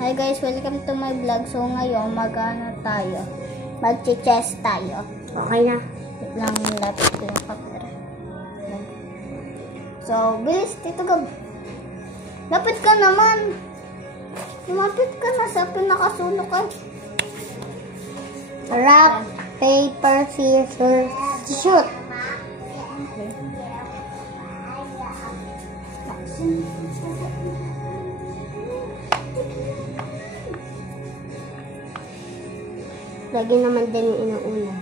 Hi guys, welcome to my vlog. So ngayon, tayo. Mag-chess tayo. Okay na. Wait lang, lapit ko yung camera. So, bilis, Tito Gab. Lapit ka naman. Lumapit ka na sa pinakasulok ka. Rock, paper, scissors, shoot. Okay. Lagi naman din yung inuuna.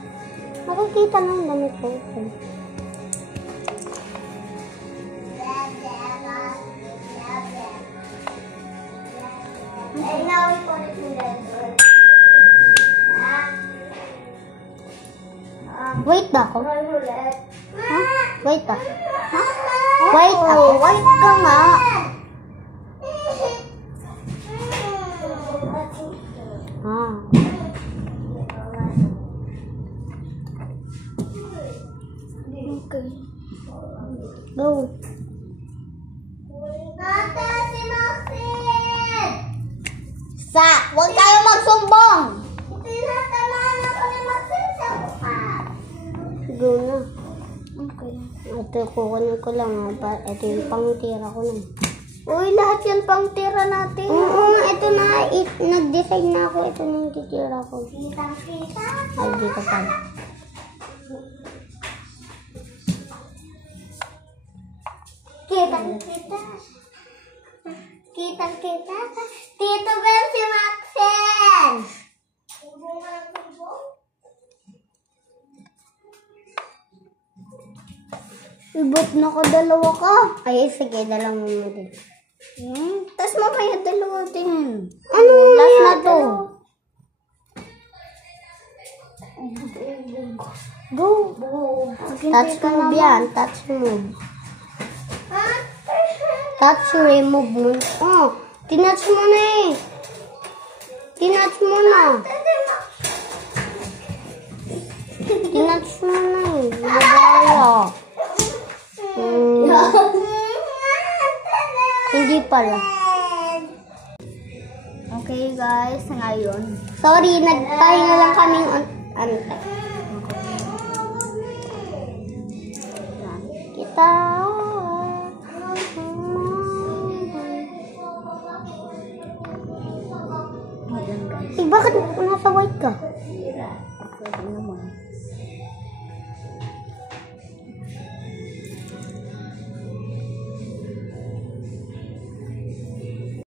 Makikita na yung damit ko. Wait ako. Huh? Wait ah. Huh? Wait ako. Wait ka nga. Ah. Okay. Go. Ate, si Maxine! Huwag kayo magsumbong! Tinatamaan ako ni Maxine sa mukha. Go na. Okay. Ito, kukunin ko lang. Ito yung pangtira ko na. Uy, lahat yan pang tira natin. Oo, ito na. Nag-decide na ako. Ito na yung titira ko. Kitang-kita. Ay, dito pa. Kitang-kita. Kitang-kita. Tito Bel, si Maxine! Ibot na ka, dalawa ka. Ay, sige. Dalang mo din. Tapos mamaya dalawa din. Ano? Last na to. Go. Touch move yan. Touch move. Touch remove mo. Oh, tinouch mo na eh. Tinouch mo na. Tinouch mo na eh. Nabaya. Hindi pala. Okay guys, ngayon. Sorry, nagpahinga lang kaming antay. Kita. Ngayon guys. Eh, bakit nasa white ka? Pwede naman.